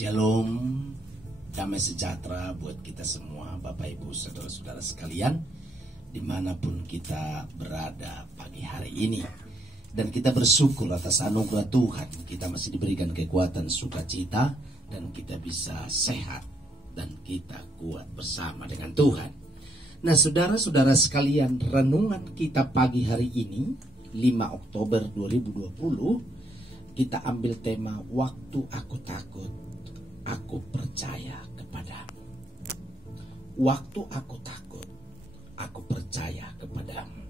Shalom, damai sejahtera buat kita semua, Bapak Ibu, saudara-saudara sekalian, dimanapun kita berada pagi hari ini. Dan kita bersyukur atas anugerah Tuhan, kita masih diberikan kekuatan sukacita, dan kita bisa sehat, dan kita kuat bersama dengan Tuhan. Nah, saudara-saudara sekalian, renungan kita pagi hari ini, 5 Oktober 2020, kita ambil tema waktu aku takut, aku percaya kepadamu. Waktu aku takut, aku percaya kepadamu.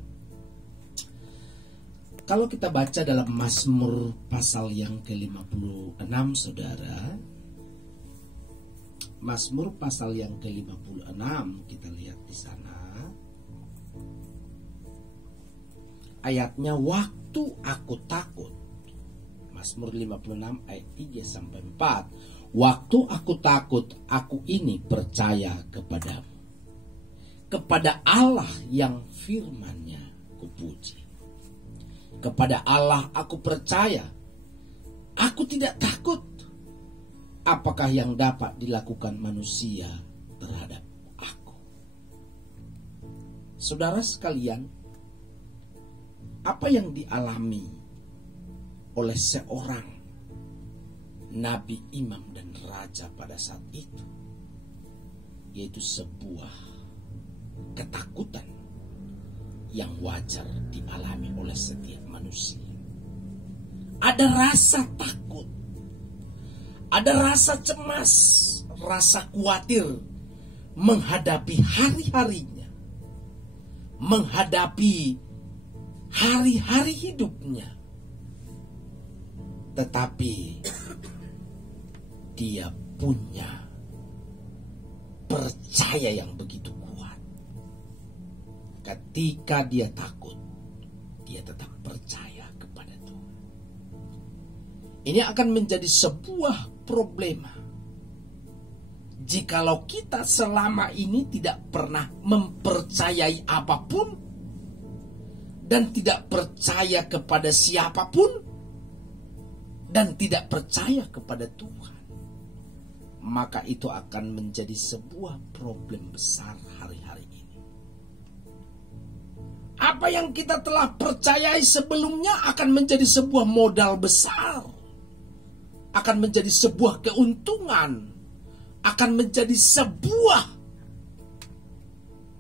Kalau kita baca dalam Mazmur pasal yang ke-56, saudara, Mazmur pasal yang ke-56, kita lihat di sana. Ayatnya, waktu aku takut. Mazmur 56 ayat 3-4. Waktu aku takut, aku ini percaya kepadamu. Kepada Allah yang firman-Nya kupuji. Kepada Allah aku percaya. Aku tidak takut. Apakah yang dapat dilakukan manusia terhadap aku? Saudara sekalian, apa yang dialami oleh seorang nabi, imam, dan raja pada saat itu, yaitu sebuah ketakutan yang wajar dialami oleh setiap manusia. Ada rasa takut, ada rasa cemas, rasa khawatir menghadapi hari-harinya, menghadapi hari-hari hidupnya. Tetapi dia punya percaya yang begitu kuat. Ketika dia takut, dia tetap percaya kepada Tuhan. Ini akan menjadi sebuah problema jikalau kita selama ini tidak pernah mempercayai apapun dan tidak percaya kepada siapapun dan tidak percaya kepada Tuhan. Maka itu akan menjadi sebuah problem besar hari-hari ini. Apa yang kita telah percayai sebelumnya akan menjadi sebuah modal besar, akan menjadi sebuah keuntungan, akan menjadi sebuah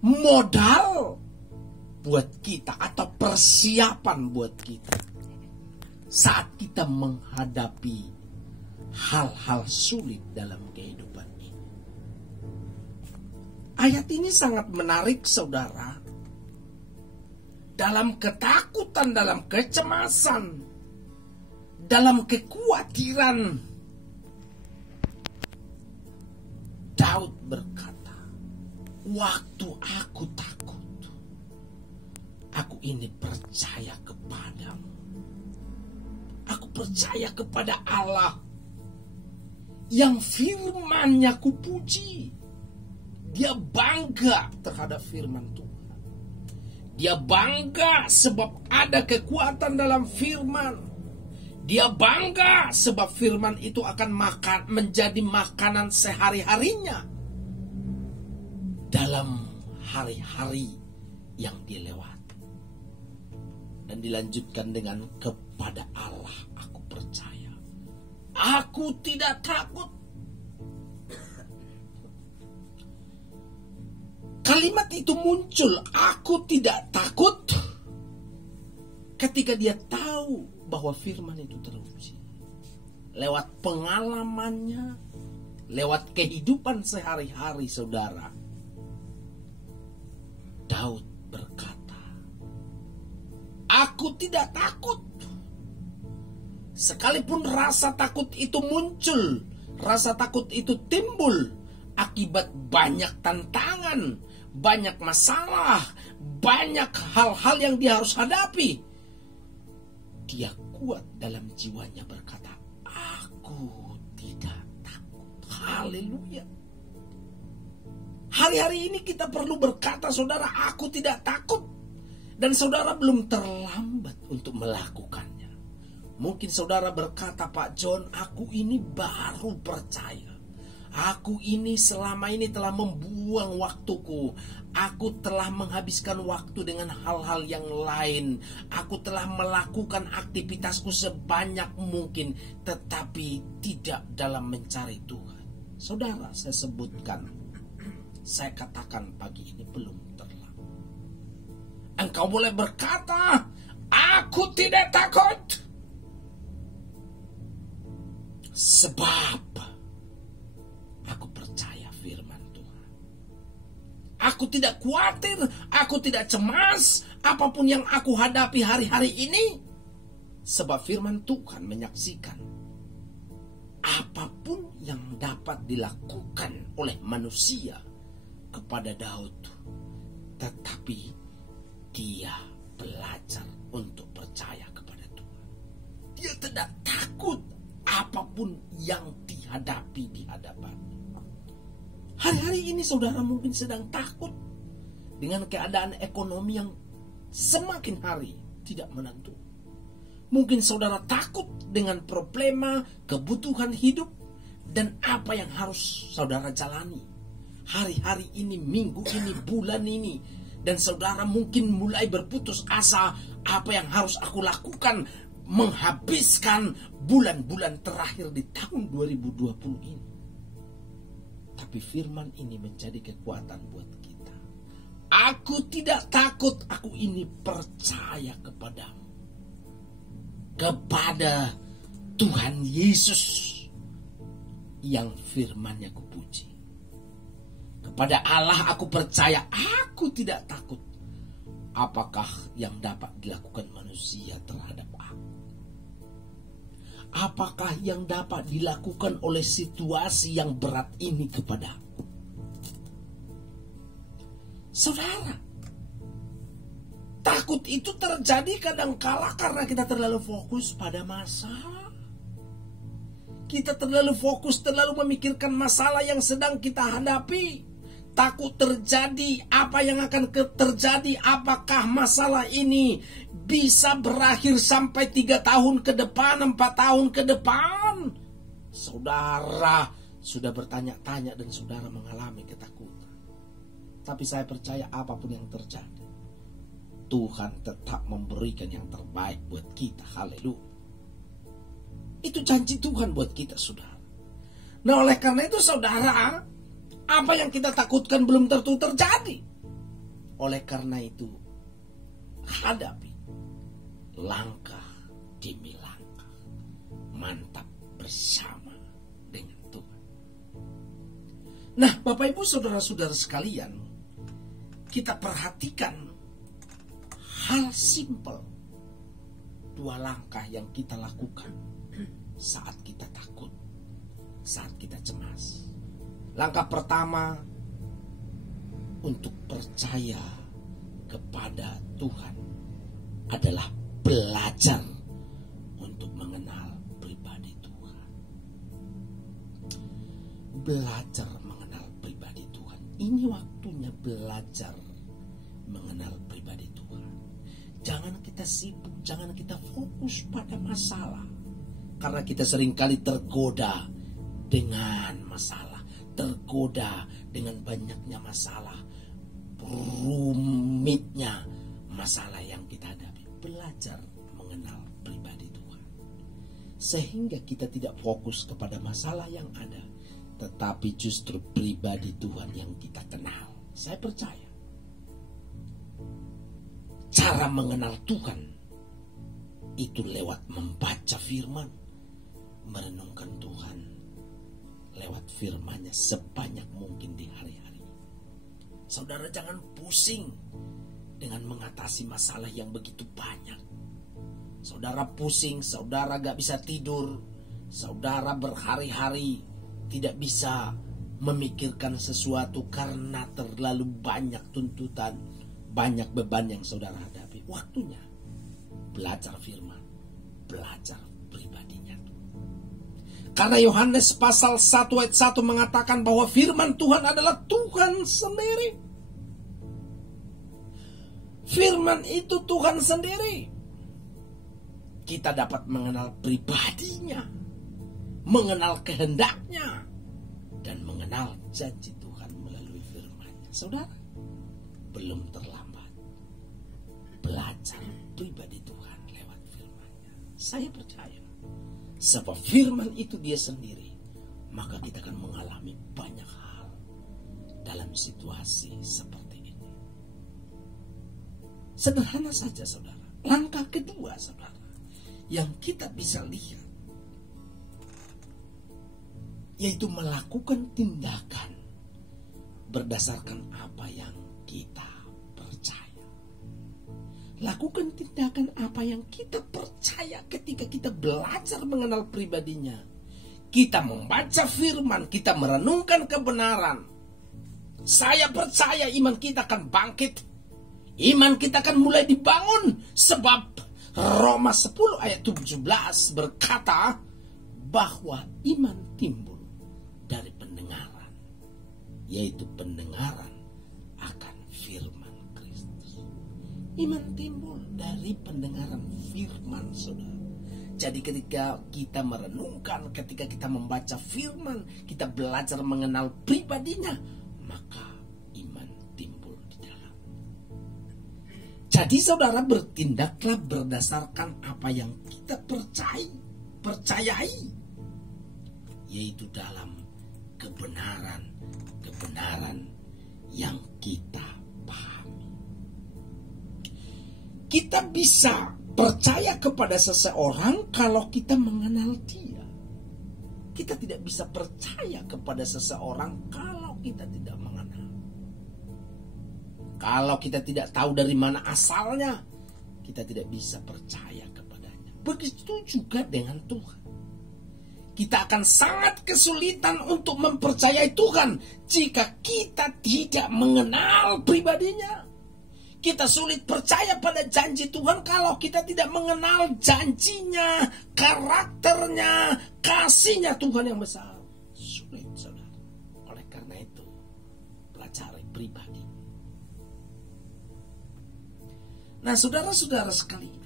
modal buat kita atau persiapan buat kita saat kita menghadapi hal-hal sulit dalam kehidupan ini. Ayat ini sangat menarik, saudara. Dalam ketakutan, dalam kecemasan, dalam kekhawatiran, Daud berkata, waktu aku takut, aku ini percaya kepadamu. Aku percaya kepada Allah yang firman-Nya kupuji. Dia bangga terhadap firman Tuhan. Dia bangga sebab ada kekuatan dalam firman. Dia bangga sebab firman itu akan menjadi makanan sehari-harinya dalam hari-hari yang dilewati. Dan dilanjutkan dengan kepada Allah aku percaya. Aku tidak takut. Kalimat itu muncul, aku tidak takut, ketika dia tahu bahwa firman itu teruji. Lewat pengalamannya, lewat kehidupan sehari-hari, saudara, Daud berkata, aku tidak takut. Sekalipun rasa takut itu muncul, rasa takut itu timbul akibat banyak tantangan, banyak masalah, banyak hal-hal yang dia harus hadapi. Dia kuat dalam jiwanya berkata, aku tidak takut. Haleluya. Hari-hari ini kita perlu berkata, saudara, aku tidak takut. Dan saudara belum terlambat untuk melakukannya. Mungkin saudara berkata, Pak John, aku ini baru percaya. Aku ini selama ini telah membuang waktuku. Aku telah menghabiskan waktu dengan hal-hal yang lain. Aku telah melakukan aktivitasku sebanyak mungkin, tetapi tidak dalam mencari Tuhan. Saudara, saya sebutkan, saya katakan pagi ini belum terlambat. Engkau boleh berkata, aku tidak takut. Sebab aku percaya firman Tuhan. Aku tidak khawatir, aku tidak cemas apapun yang aku hadapi hari-hari ini. Sebab firman Tuhan menyaksikan apapun yang dapat dilakukan oleh manusia kepada Daud, tetapi dia belajar untuk percaya kepada Tuhan. Dia tidak takut apapun yang dihadapi di hadapan. Hari-hari ini saudara mungkin sedang takut dengan keadaan ekonomi yang semakin hari tidak menentu. Mungkin saudara takut dengan problema, kebutuhan hidup, dan apa yang harus saudara jalani hari-hari ini, minggu ini, bulan ini. Dan saudara mungkin mulai berputus asa, apa yang harus aku lakukan menghabiskan bulan-bulan terakhir di tahun 2020 ini. Tapi firman ini menjadi kekuatan buat kita. Aku tidak takut, aku ini percaya kepadamu. Kepada Tuhan Yesus yang firman-Nya kupuji. Kepada Allah aku percaya, aku tidak takut. Apakah yang dapat dilakukan manusia terhadap aku? Apakah yang dapat dilakukan oleh situasi yang berat ini kepadaku? Saudara, takut itu terjadi kadangkala karena kita terlalu fokus pada masalah. Kita terlalu fokus, terlalu memikirkan masalah yang sedang kita hadapi. Takut terjadi apa yang akan terjadi. Apakah masalah ini bisa berakhir sampai 3 tahun ke depan, 4 tahun ke depan? Saudara sudah bertanya-tanya dan saudara mengalami ketakutan. Tapi saya percaya apapun yang terjadi, Tuhan tetap memberikan yang terbaik buat kita. Haleluya. Itu janji Tuhan buat kita, saudara. Nah, oleh karena itu saudara, apa yang kita takutkan belum tentu terjadi. Oleh karena itu, hadapi langkah demi langkah. Mantap bersama dengan Tuhan. Nah, Bapak Ibu saudara-saudara sekalian, kita perhatikan hal simpel. 2 langkah yang kita lakukan saat kita takut, saat kita cemas. Langkah pertama, untuk percaya kepada Tuhan adalah belajar untuk mengenal pribadi Tuhan. Belajar mengenal pribadi Tuhan. Ini waktunya belajar mengenal pribadi Tuhan. Jangan kita sibuk, jangan kita fokus pada masalah. Karena kita seringkali tergoda dengan masalah. Tergoda dengan banyaknya masalah, rumitnya masalah yang kita hadapi. Belajar mengenal pribadi Tuhan, sehingga kita tidak fokus kepada masalah yang ada, tetapi justru pribadi Tuhan yang kita kenal. Saya percaya cara mengenal Tuhan itu lewat membaca firman, merenungkan Tuhan lewat firman-Nya sebanyak mungkin di hari-hari. Saudara jangan pusing dengan mengatasi masalah yang begitu banyak. Saudara pusing, saudara gak bisa tidur, saudara berhari-hari tidak bisa memikirkan sesuatu karena terlalu banyak tuntutan, banyak beban yang saudara hadapi. Waktunya belajar firman, belajar pribadinya. Karena Yohanes pasal 1 ayat 1 mengatakan bahwa firman Tuhan adalah Tuhan sendiri. Firman itu Tuhan sendiri. kita dapat mengenal pribadinya, mengenal kehendaknya, dan mengenal janji Tuhan melalui firman-Nya. Saudara, belum terlambat belajar pribadi Tuhan lewat firman-Nya. Saya percaya, sebab firman itu dia sendiri, maka kita akan mengalami banyak hal dalam situasi seperti ini. Sederhana saja saudara. Langkah kedua saudara, yang kita bisa lihat, yaitu melakukan tindakan berdasarkan apa yang kita percaya. Lakukan tindakan apa yang kita percaya ketika kita belajar mengenal pribadinya. Kita membaca firman, kita merenungkan kebenaran. Saya percaya iman kita akan bangkit. Iman kita akan mulai dibangun. Sebab Roma 10 ayat 17 berkata bahwa iman timbul dari pendengaran, yaitu pendengaran akan firman Kristus. Iman timbul dari pendengaran firman, saudara. Jadi ketika kita merenungkan, ketika kita membaca firman, kita belajar mengenal pribadinya, maka iman timbul di dalam. Jadi saudara, bertindaklah berdasarkan apa yang kita percayai, yaitu dalam kebenaran yang kita pahami. Kita bisa percaya kepada seseorang kalau kita mengenal dia. Kita tidak bisa percaya kepada seseorang kalau kita tidak mengenal. Kalau kita tidak tahu dari mana asalnya, kita tidak bisa percaya kepadanya. Begitu juga dengan Tuhan. Kita akan sangat kesulitan untuk mempercayai Tuhan jika kita tidak mengenal pribadinya. Kita sulit percaya pada janji Tuhan kalau kita tidak mengenal janjinya, karakternya, kasihnya Tuhan yang besar. Sulit, saudara. Oleh karena itu, pelajari pribadi. Nah, saudara-saudara sekalian,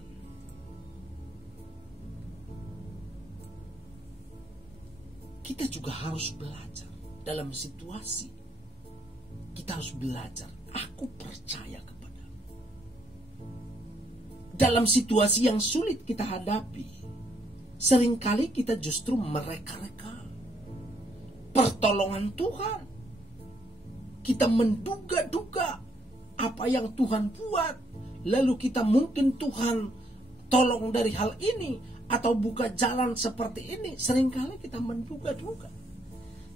kita juga harus belajar dalam situasi. Kita harus belajar, aku percaya kepadamu. Dalam situasi yang sulit kita hadapi, seringkali kita justru mereka-reka pertolongan Tuhan. Kita menduga-duga apa yang Tuhan buat. Lalu kita mungkin Tuhan tolong dari hal ini atau buka jalan seperti ini. Seringkali kita menduga-duga.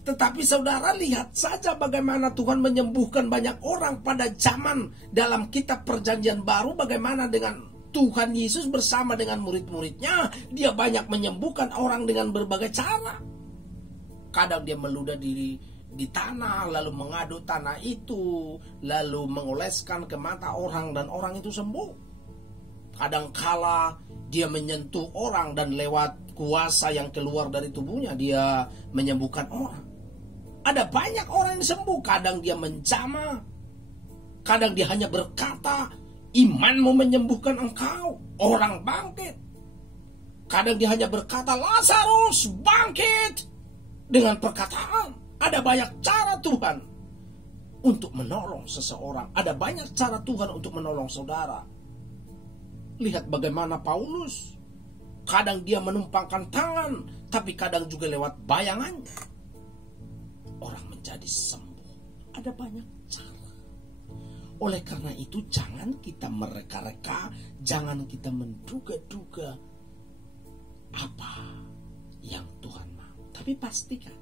Tetapi saudara, lihat saja bagaimana Tuhan menyembuhkan banyak orang pada zaman dalam kitab Perjanjian Baru. Bagaimana dengan Tuhan Yesus bersama dengan murid-muridnya, dia banyak menyembuhkan orang dengan berbagai cara. Kadang dia meludah di tanah, lalu mengadu tanah itu, lalu mengoleskan ke mata orang dan orang itu sembuh. Kadangkala dia menyentuh orang dan lewat kuasa yang keluar dari tubuhnya dia menyembuhkan orang. Ada banyak orang yang sembuh. Kadang dia menjamah, kadang dia hanya berkata, imanmu menyembuhkan engkau, orang bangkit. Kadang dia hanya berkata, Lazarus bangkit. Dengan perkataan, ada banyak cara Tuhan untuk menolong seseorang. Ada banyak cara Tuhan untuk menolong saudara. Lihat bagaimana Paulus. Kadang dia menumpangkan tangan, tapi kadang juga lewat bayangannya orang menjadi sembuh. Ada banyak cara. Oleh karena itu jangan kita mereka-reka, jangan kita menduga-duga apa yang Tuhan mau. Tapi pastikan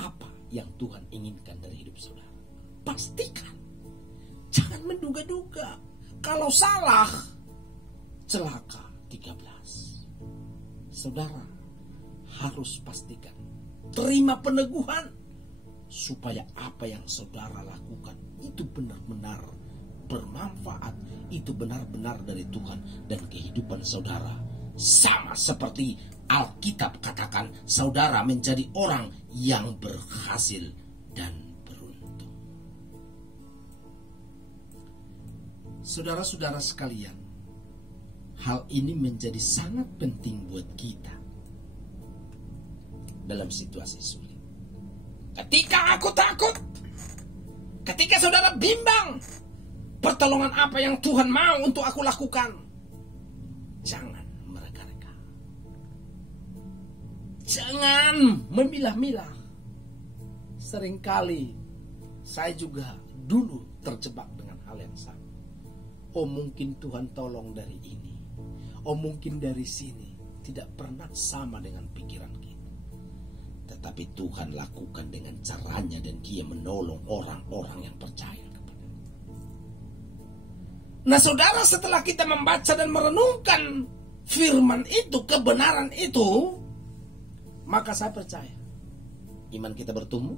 apa yang Tuhan inginkan dari hidup saudara. Pastikan. Jangan menduga-duga. Kalau salah, celaka 13. Saudara harus pastikan. Terima peneguhan supaya apa yang saudara lakukan itu benar-benar bermanfaat, itu benar-benar dari Tuhan dan kehidupan saudara. Sama seperti Alkitab katakan, saudara menjadi orang yang berhasil dan beruntung. Saudara-saudara sekalian, hal ini menjadi sangat penting buat kita dalam situasi sulit. Ketika aku takut, ketika saudara bimbang, pertolongan apa yang Tuhan mau untuk aku lakukan? Jangan mereka-reka. Jangan memilah-milah. Seringkali saya juga dulu terjebak dengan hal yang sama. Oh, mungkin Tuhan tolong dari ini. Oh, mungkin dari sini. Tidak pernah sama dengan pikiran kita. Tetapi Tuhan lakukan dengan caranya, dan Dia menolong orang-orang yang percaya kepada-Nya. Nah, saudara, setelah kita membaca dan merenungkan firman itu, kebenaran itu, maka saya percaya iman kita bertumbuh,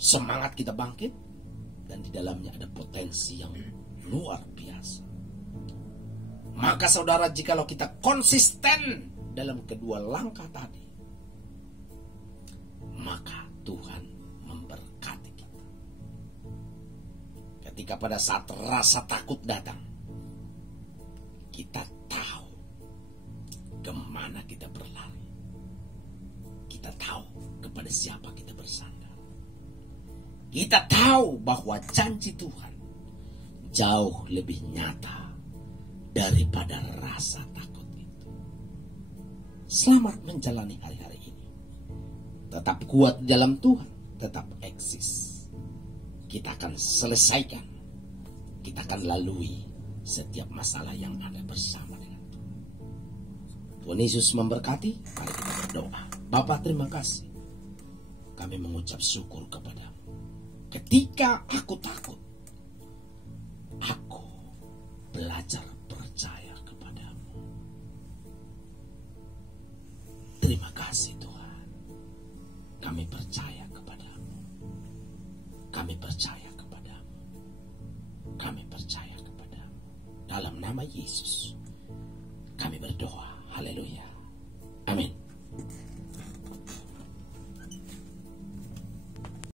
semangat kita bangkit, dan di dalamnya ada potensi yang luar biasa. Maka saudara, jikalau kita konsisten dalam kedua langkah tadi, maka Tuhan memberkati kita. Ketika pada saat rasa takut datang, kita tahu kemana kita berlari. Kita tahu kepada siapa kita bersandar. Kita tahu bahwa janji Tuhan jauh lebih nyata daripada rasa takut itu. Selamat menjalani hari-hari ini. Tetap kuat dalam Tuhan, tetap eksis. Kita akan selesaikan, kita akan lalui setiap masalah yang ada bersama dengan Tuhan. Tuhan Yesus memberkati. Mari kita berdoa. Bapa, terima kasih. Kami mengucap syukur kepada-Mu. Ketika aku takut, aku belajar percaya kepada-Mu. Terima kasih Tuhan. Kami percaya kepada-Mu. Kami percaya kepada-Mu. Kami percaya kepada-Mu. Dalam nama Yesus.